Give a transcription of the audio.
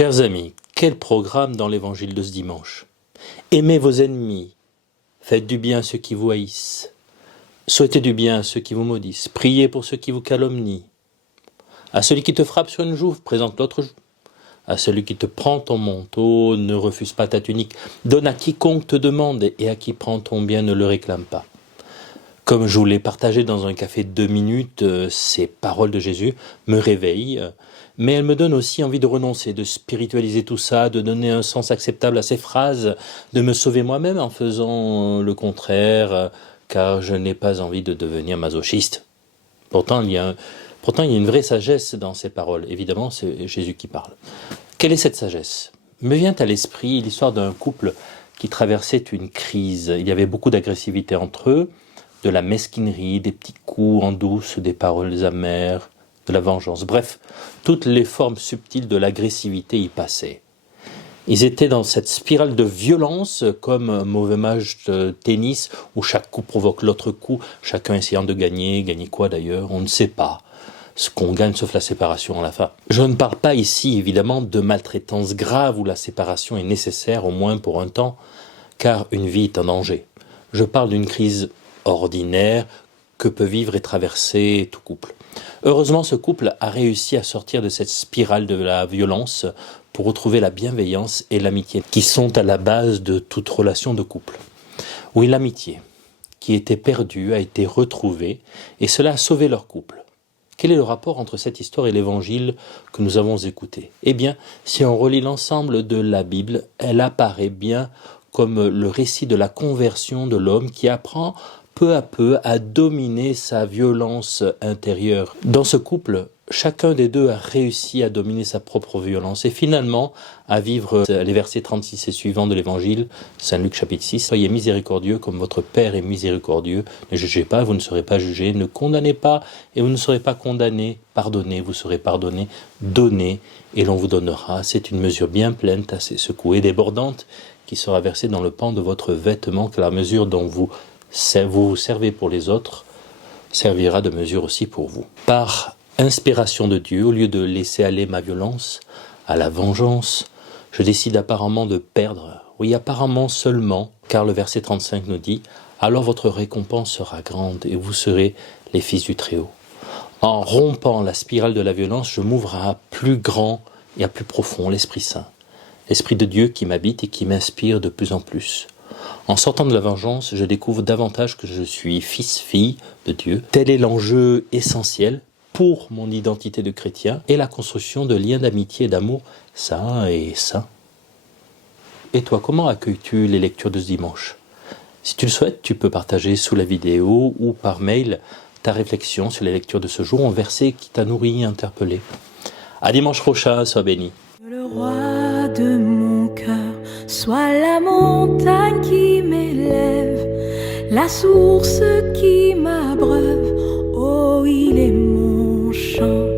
Chers amis, quel programme dans l'évangile de ce dimanche. Aimez vos ennemis, faites du bien à ceux qui vous haïssent, souhaitez du bien à ceux qui vous maudissent, priez pour ceux qui vous calomnient. À celui qui te frappe sur une joue, présente l'autre joue. À celui qui te prend ton manteau, ne refuse pas ta tunique. Donne à quiconque te demande et à qui prend ton bien, ne le réclame pas. Comme je vous l'ai partagé dans un café de 2 minutes, ces paroles de Jésus me réveillent, mais elles me donnent aussi envie de renoncer, de spiritualiser tout ça, de donner un sens acceptable à ces phrases, de me sauver moi-même en faisant le contraire, car je n'ai pas envie de devenir masochiste. Pourtant, il y a une vraie sagesse dans ces paroles. Évidemment, c'est Jésus qui parle. Quelle est cette sagesse ? Me vient à l'esprit l'histoire d'un couple qui traversait une crise. Il y avait beaucoup d'agressivité entre eux, de la mesquinerie, des petits coups en douce, des paroles amères, de la vengeance. Bref, toutes les formes subtiles de l'agressivité y passaient. Ils étaient dans cette spirale de violence, comme un mauvais match de tennis, où chaque coup provoque l'autre coup, chacun essayant de gagner. Gagner quoi d'ailleurs ? On ne sait pas. Ce qu'on gagne sauf la séparation à la fin. Je ne parle pas ici évidemment de maltraitance grave où la séparation est nécessaire au moins pour un temps, car une vie est en danger. Je parle d'une crise ordinaire que peut vivre et traverser tout couple. Heureusement, ce couple a réussi à sortir de cette spirale de la violence pour retrouver la bienveillance et l'amitié qui sont à la base de toute relation de couple. Oui, l'amitié qui était perdue a été retrouvée et cela a sauvé leur couple. Quel est le rapport entre cette histoire et l'évangile que nous avons écouté ? Eh bien, si on relit l'ensemble de la Bible, elle apparaît bien comme le récit de la conversion de l'homme qui apprend peu à peu à dominer sa violence intérieure. Dans ce couple, chacun des deux a réussi à dominer sa propre violence et finalement à vivre les versets 36 et suivants de l'évangile, Saint Luc chapitre 6. Soyez miséricordieux comme votre Père est miséricordieux. Ne jugez pas, vous ne serez pas jugés. Ne condamnez pas et vous ne serez pas condamnés. Pardonnez, vous serez pardonnés. Donnez et l'on vous donnera. C'est une mesure bien pleine, assez secouée, débordante, qui sera versée dans le pan de votre vêtement, que la mesure dont vous servez pour les autres servira de mesure aussi pour vous. Par inspiration de Dieu, au lieu de laisser aller ma violence à la vengeance, je décide apparemment de perdre. Oui, apparemment seulement, car le verset 35 nous dit « Alors votre récompense sera grande et vous serez les fils du Très-Haut. » En rompant la spirale de la violence, je m'ouvre à plus grand et à plus profond, l'Esprit Saint. L'Esprit de Dieu qui m'habite et qui m'inspire de plus en plus. En sortant de la vengeance, je découvre davantage que je suis fils-fille de Dieu. Tel est l'enjeu essentiel pour mon identité de chrétien et la construction de liens d'amitié et d'amour sains et sains. Et toi, comment accueilles-tu les lectures de ce dimanche ? Si tu le souhaites, tu peux partager sous la vidéo ou par mail ta réflexion sur les lectures de ce jour, un verset qui t'a nourri et interpellé. À dimanche prochain, sois béni. Le roi de mon cœur soit la montagne qui m'élève, la source qui m'abreuve, oh il est mon chant.